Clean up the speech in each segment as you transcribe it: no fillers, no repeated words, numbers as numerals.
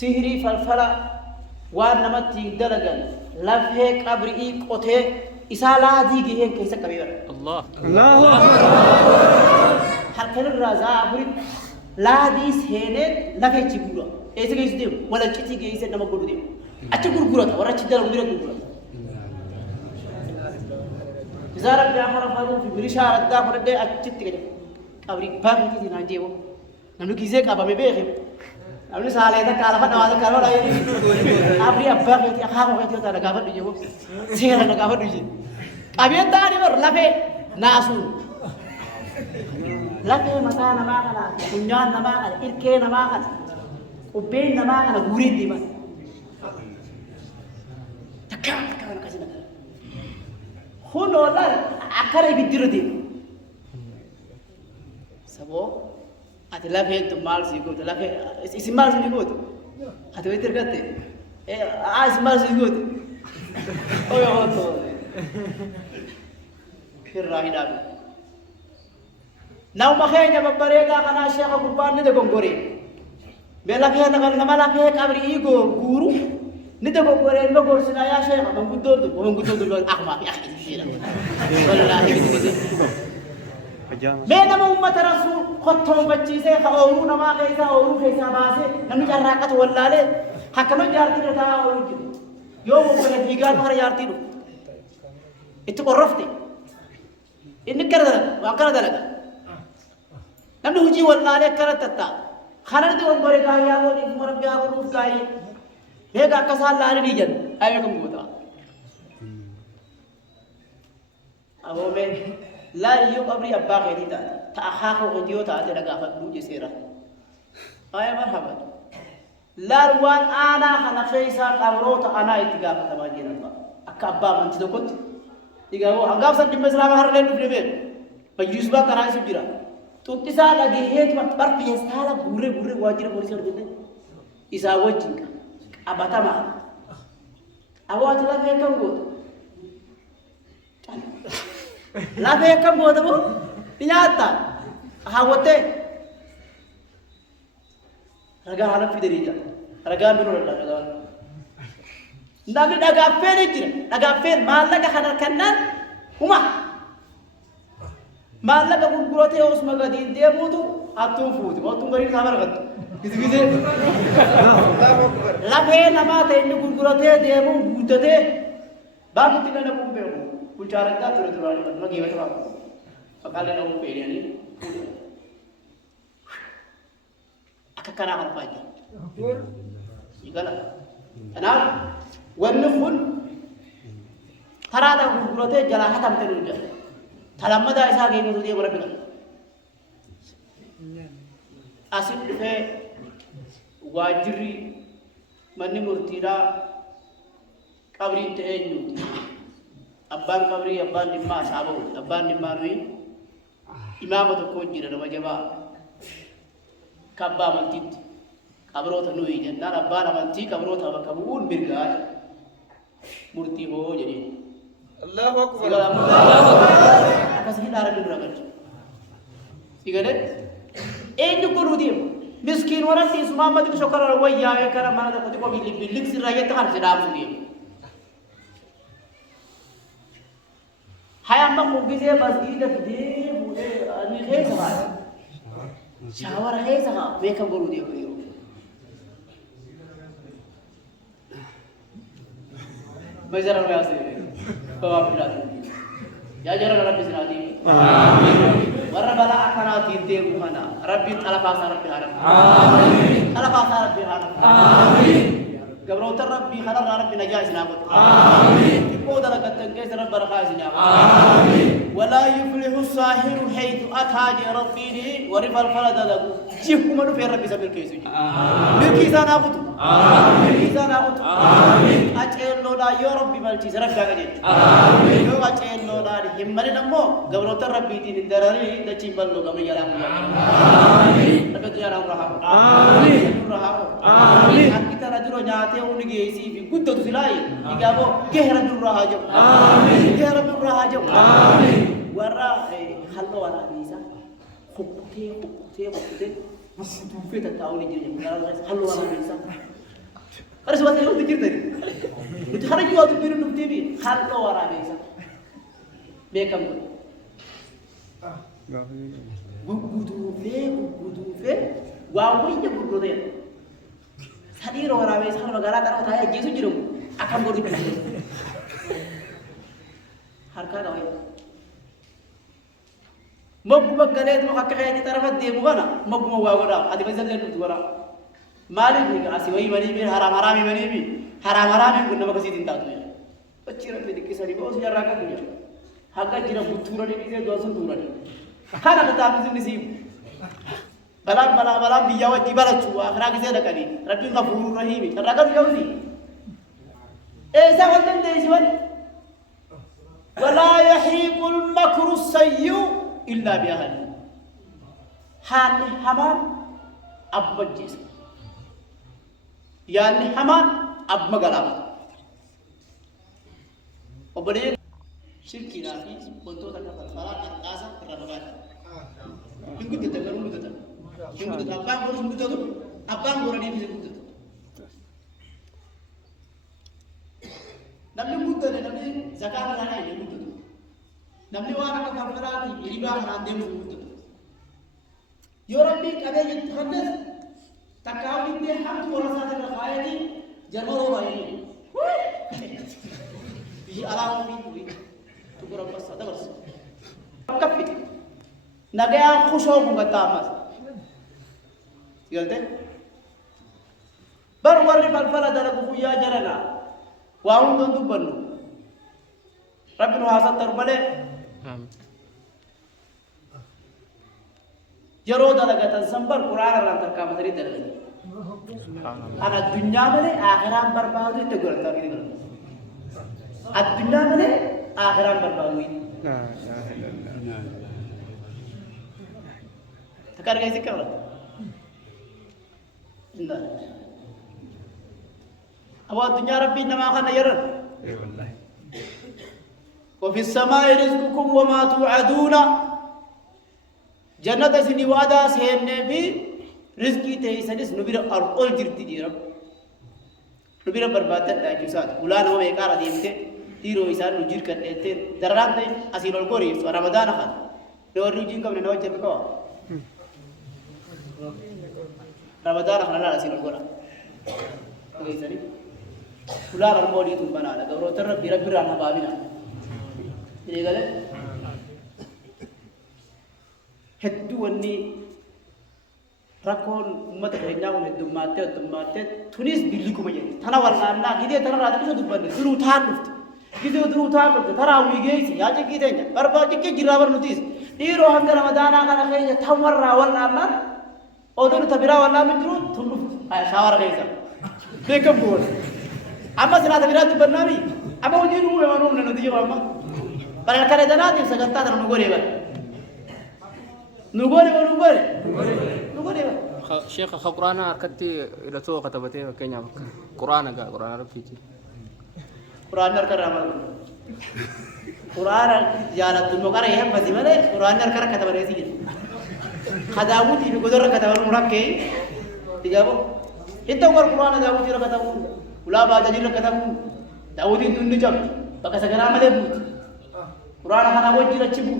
سهري فالفلا وانا متي دلقا لفهك أبرئي قطه إسالة دي جهين كيسا كبيرا الله الله هل كان الرازا أبرئ لا دي سهنت لفه تبورا إيسا كيس ديو ولا كتي كيسا نما قلو ديو أتش قرقرة ورا تدل غير قرقرة إذا ربي آخر فارو في بريشة ردا فرد أتش تكجا أبرئ باقي تيجي نانجيو نملو كيسا كابا مبيخم أبني سالي تا كالا فدا وادا كارو لا يدي أبري أبا كيتي أخاكو كيتي تا نغافت ديجو سيرا نغافت ديجي أبي تاني بر لفه ناسون لفه متا نما كنا كنيان نما كنا إركي نما كنا وبين نما كنا غوري ديما تكا كنا كسينا هونو لا أكاري بيدير دي سبو ati lafee tu maal si goota lafee isi maal si goota ati way tergatte isi maal si goota oyo hoto firra hidabi naw ma xeña ba barega xana cheikh qurban ni de gongore be lafee na nama lafee kabri igo guru ni de gongore ma gor sina ya cheikh ba nguddo do akhma ya akhi wallahi بين أمة رسول خطهم بتشيسه خاورو نما كيسا أورو كيسا باسه نمني جرّاكت ولا له حكمت جارتي رتا أورو جد يوم وكله فيجان مهر جارتي له إتقرفته إنك كرده وأكرده لك نمني هجي ولا له كرده تتا خالد دوم بريكا يا بولي مرب يا بولي كاي هيك أكسر لاري ديجن أيكم بودا أبو بن لا يوم أبري أبا غيري تا تأخاك وغديو تا أدرى غافت بوجي سيرا آية مرحبا لا روان أنا خنا خيسا قبروت أنا إتقافة تباجينا الله أكا أبا من تدو كنت إيقاو أنقاف سنجم مسلام هر لين نبنبين مجلس با كراي سبجرا توتسا لغي هيت مطبر بيستالا بوري بوري واجر بوري سير بنده إسا وجنك أبا تما أبوات لا فيكم بود لا فيكم بود أبو بياتا هاوته رجع هذا في دريجة رجع نور الله رجع نامي رجع فين يجري رجع فين مالك خنا كنن هما مالك بقولته أوس مقادين دي بودو أتوم فود ما توم غريب خبر قط كذي كذي لا فين نما تين بقولته دي بودته باقي تنا نقوم بيو كل شهر كذا ترى ترى ما كيف تبغى فقال لنا نقوم بيرياني أككنا على فاجي يقول أنا ونخون ترى هذا غرورته جلا حتى متنوجا ثلما دا إسحاق يموت دي بربنا أسيب في واجري مني مرتيرا كبرين تهنيو أبان كبري أبان دماء سابو أبان دماء روي إمامة كوجيرا نمجبا كبا منتيت كبروت نوي جنان أبان منتي كبروت أبا كبون برجال مرتي هو جدي الله أكبر بس هي دارك الرجال يقول إيه نقول وديم مسكين ورا سيس ما مدري شكر الله يا كرم ما هذا كتبه بيلك سراية تهان سدام وديم هاي أما خوجي بس جيدا في دي بوده أني خير سما شاور خير سما بيكم قولوا دي كيو بجرا وياسي بابا بيراتي يا جرا ربي سنادي آمين ورا بلا أكنا تينتي بخنا ربي على فاس ربي هارم آمين على فاس ربي هارم آمين قبروت ربي خلنا ربي نجاز نابت آمين كودا لقتن كيس رب رخاز نابت آمين ولا يفلح الساحر حيث أتى ربي ورفع الفلد له جيكم منو في ربي سبيل كيس آمين بالكيسان أبوت آمين بالكيسان أبوت آمين أجل لولا يا ربي مالتي ربي أجل آمين يوم أجل لولا همني نمو قبروت ربي تين دراري نجيب بلو قبل يلام آمين ربي يا رب رحم آمين رحم آمين kita rajuro nyate unige isi bi guddo silai igabo gehra durra hajo amin gehra durra hajo amin wara hallo wara bisa khukte bisu tu feta tauni jirnya hallo wara bisa بس يوم تجرتني بتخرج يوم تبين نبتي بي خلوا ورا بيسا بيكم gugudu fe waawunya gugudu ya sadiro ora wes hal magala tan utaya jesu jirum akan bodu harka dawa mogu magale to hakka di tarafat de mugana mogu mo waawada adi bazal le duwara mali ni asi wai mani bi haram harami mani bi haram harami gunna magasi dinta to ya pachira me dikisari bo su jarra ka dunya hakka jira butura ni se dosun dura ni kana kata bisu bala biya wati bala chuwa akhra kise da kali rabbi ghafurur rahim taraga yawzi esa watan de iswan wala yahiqul makru sayyi illa bi ahli hani haman abbajis yani haman ab magalab obade shirki nafi bonto ta fara kan asa rabagat Tunggu kita baru kita. Tunggu kita abang baru tunggu kita tu. Abang baru ni bisa tunggu. Namni muda ni namni zakat mana ni muda tu. Namni orang ka kafara ni riba haram dem muda tu. Yo Rabbi kade yathadas takawin de ham tu orang sahaja berkhaya ni jangan orang ini. Ini alam ni tu kurang pas ada bers. Kapit. Nagaya khusho bunga tamas yalte bar warri falfala dara ku ya jarana wa undon dubanu rabbinu hasan tarbale jaro dalaga tan sambar qur'an ran tar kam tari dalaga ana dunya male akhiram barbadu te gorta gini gol ad dunya male akhiram barbadu la ilaha illallah takar gaisi kau indah awal dunia Rabbi nama akan ayaran wa fis samai rizqukum wa ma tu'aduna jannata sini wada sehne bi rizqi te sadis nubira arqol jirti dirab nubira barbatan da jusat ulan ho ekara dimte tiro isan nujir kan ete darante asilol gori so ramadan khan do rujin kam no jeb ko Ramadan khana la sino gora ngai sari kula ran modi tum bana la gawro tar birabir ana babina ile gale hettu wonni rakon ummat kenya woni dummate tunis dilli kuma yedi tana walla na gide tana ra da dubbanne duru tan duft gide duru tan duft tarawi geisi yaje gidenya barba jikke jirabar nutis diro hanga Ramadan kana kenya tamarra walla na odor tabira wala midru tunuf shawar gaisa bekam bol amma sana tabira tu barnami amma ujiru wa manu nanu diji amma bara kare dana din saganta dar nugore ba nugore ba Sheikh Qur'ana katti ila to katabate Kenya Qur'ana ga Qur'ana rabbi Qur'an kar ramal Qur'an jala tu nugare ya bazimale Qur'an kar katabare sih Daud ini godor kata orang murakke dijawab itu orang Quran Daud itu kata ulama jadi kata Daud itu dijam pakai segala macam Quran kana wajib cibu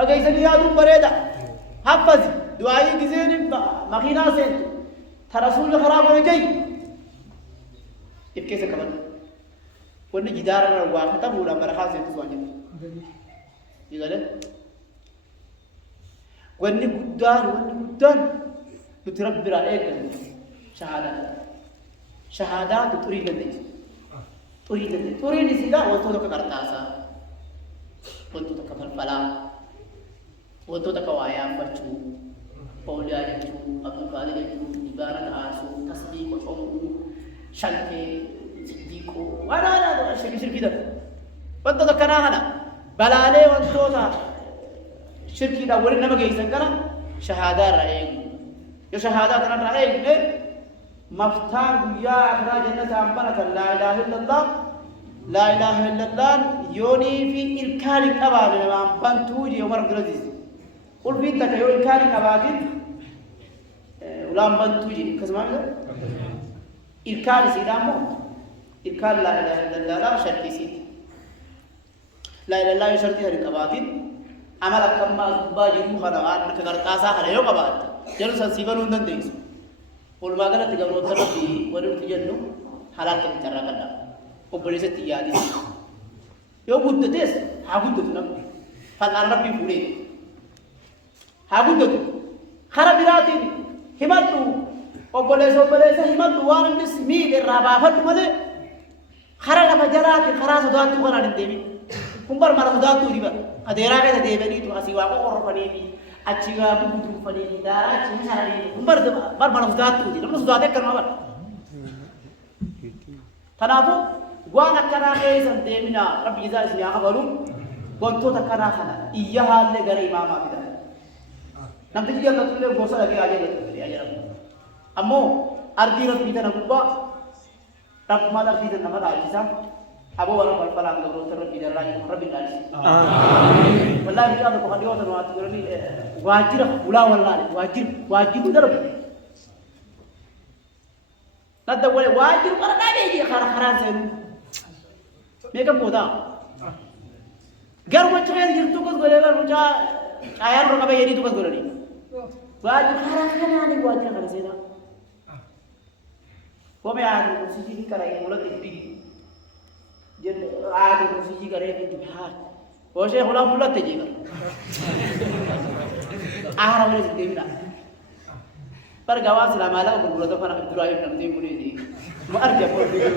pakai segala tu bereda hafaz doa ini gizeni makina sen tarasul kharab ho gay ibke se kaman wonni jidar wa kata bulan barakah sen tu soalnya digale wanni guddan butirabbira eegan shahada turida turidi sida wanto ka kartasa wanto ka falfala wanto ka waya bachu paulia itu abdul qadir itu ibarat asu tasbih ko umu shanke siddiqo wala shirki da wanto ka kana balale wanto ta shirki da wurin nama gaisan kana shahada ra'ayi yo shahada kana ra'ayi ne maftar ya akhra jannata ambana la ilaha illallah yoni fi irkani qabal ma bantuji umar graziz qul fi taka yo irkani qabal ulam bantuji kasman إركان سيدامو إركان لا إله إلا الله لا شرط سيد لا إله إلا الله شرط هذه كباتين عمل كم باجي مخدعان كغرقاسا على يوم كبات جلوس سيبلون دنديس قل ما قالت تقولون تربي ولم تجنوا حالات كتير كذا وبليس تيادي يوم بدتس هابودت نم فالله ربي فوري هابودت خرب راتين همتو وبليس همتو وارن بسميل الرابع فتو مله خرب مجرات خراس داتو كنا ندمي kumbar malam datu diba adera ka debeni tu asiwa ko orfani ni achiga ku butu fani ni dara chi sari kumbar bar malam datu di namu datu kan ma tanabu gua nak kana ke san demina rabbi izal siya kabalu gonto takana kana iya hal le gare imama bida nam tiga ka tulle gosa lagi aja ammo ardi rabbi tan kubba rab madar di tan nama ajisa Abu orang berpalang kalau terus di dalam Rabbi Nabi. Amin. Wallahi kita ada pokoknya orang waktu ini wajib pula wallahi wajib itu dalam. Nanti boleh wajib orang ada di karan saya. Mereka muda. Gar macam ni jadi tugas boleh kan macam ayam orang apa jadi tugas boleh ni. Wajib karan ni wajib karan saya. Kau ada sisi karan mulut itu. जब आगे किसी जी करे कि बिहार वैसे होला मुल्ला तेजी कर आहार वाले से देवना पर गवाह सलाम आला को बोला तो फना इब्राहिम नबी मुनी जी मार के बोल दिया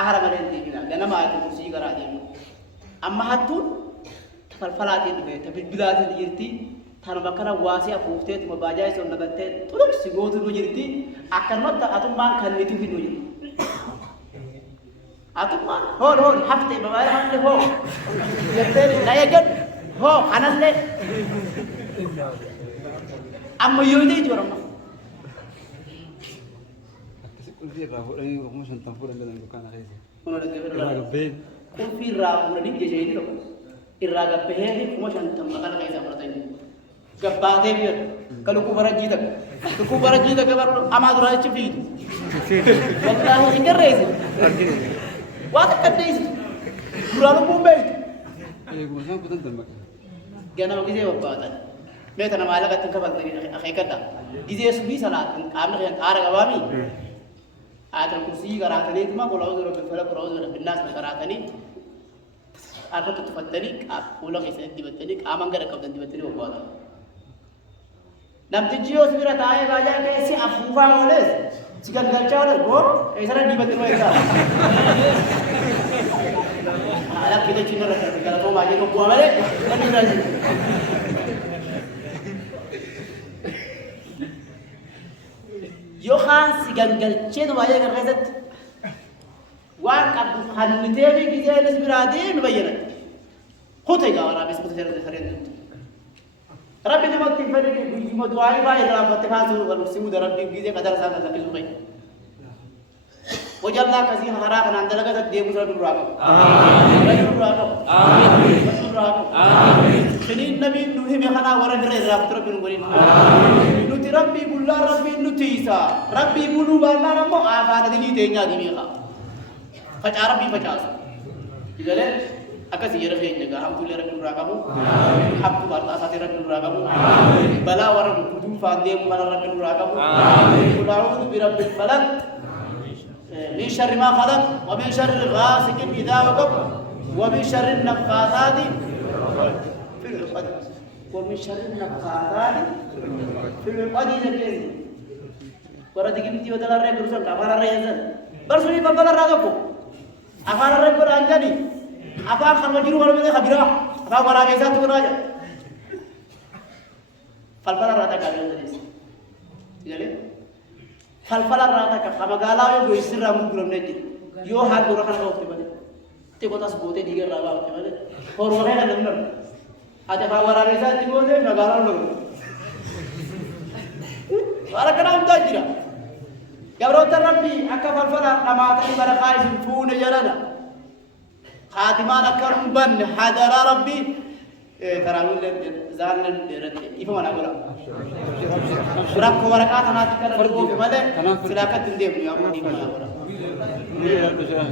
आहार वाले देवना गना मा के किसी करा दे अम्मा हतु फलफलाती दे तभी बिलाती दिरती थाना बकरा वासी अपूफते तुम बाजाए सो नगते तुम सिगोत नु जिरती akan mata atau makan itu hidup atau mak ho hafte bawa hafte ho jadi naya kan ho anas le amma yudi itu orang mak Ulfi rahu ini kamu sentuh pun dengan bukan ada sih. Iraga ben ulfi rahu ini jadi ini loh iraga ben ini kamu sentuh makan kayak siapa tadi gabate biar kalau kubara jita kabar amadu raja cipit wallahi ingat rezi wata kadde isi buralu mumbai kamu sama betul tembak gana gize wabata meta na malaga tinkabat ni akhikata gize subi salat amna yang ara gawami atal kursi garatani tuma bolau zero befala bolau zero binnas garatani aku tufaddani ulang isi dibatani amangara kabdan dibatani wabata Namtijio sebira tahe baja ke si afufa moles jika galcha oles go ऐसा di batin mereka ala kita cina rasa kalau kau baja kau buat balik kan berani Yohan si galcha tu baja kan kesat wan kabu hanite भी किसी ने sebira ade membayar होतेगा और आप इसको सरे Rabbi ni mati fadi ni mo doai ba ira mati fasu wal simu rabbi gize kadar sa ka kisu kai wajalla kasi hara kana andalaga ta debu sa duru aka amin sinin nabi nuhi me khana wara dire ra putra bin gorin nuti rabbi bulla rabbi nutisa rabbi bulu bala namo afana dili tenya di me kha facha rabbi facha idale akasi yara khayna ga hamdulillah rabbil rakamu amin habbu barta asati rabbil rakamu amin bala wara kudu fande mu rabbil rakamu amin qul a'udhu bi rabbil falaq min sharri ma khalaq wa min sharri ghasiqin idha waqab wa min sharri an-naffathati fil 'uqad wa min sharri an-naffathati fil 'uqad zakir wara digimti wadala re berusan kamara re yazan barsuni babala radako amara re ko anjani apa akan majiru kalau kita kabira apa orang biasa tu raja falfala rata kalian tadi jadi falfala rata ka kamagala yo isra mu guram neji yo hat gura kan waktu bade te kota sebuti diga rawa waktu bade और वो है ना number ada apa orang biasa tu bote magala lo wala kana umta jira gabro tarabbi akka falfala namata ibara khaifun funa jarana خاتمان أكرم بن حضر ربي تراويل زال يفهم أنا أقوله برا كوركات أنا أتكلم فرقوا في ماله سلاكة تندم يا أبو دي ما أقوله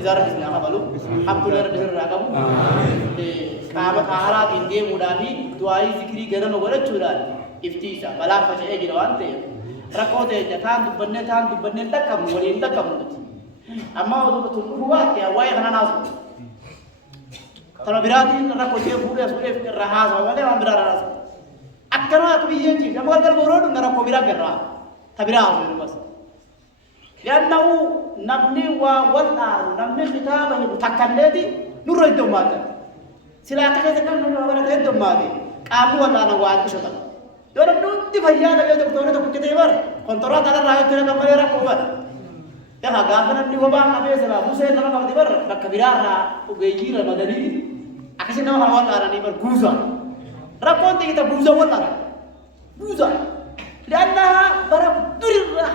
إذا رب سنا قبلوا الحمد لله رب سنا ركبوا كابا كهرا تندم مدامي دعائي ذكري جنا مقولة چورا إفتيسا بلا فشة جلوان تي ركوته جتان دبنة تكمل ولين تكمل أما هو تقولوا يا واي خنا ناس kalau berarti nak kau boleh sulit rahas, mana yang berarah? Akhirnya aku biar je, kamu kalau boros nak kau berarah gerah, tapi rahas itu bas. Lihat nau nabni wala nabni kita bagi takkan lagi nurul itu mata. Silakan kita kan nurul orang itu mata. Kamu wala nak wajib sudah. Orang nuti bayar lagi tu orang tu kita ibar. Kontoran ada rakyat tu nak bayar aku bar. Ya agak kan ni wabang apa sebab musuh nama kau tibar. Nak berarah, ugai lah madani. Akhirnya nama awal arah ni berguza. Rapon kita guza wala. Guza. Lihatlah barang turirlah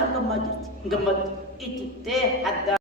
gemad itu teh ada.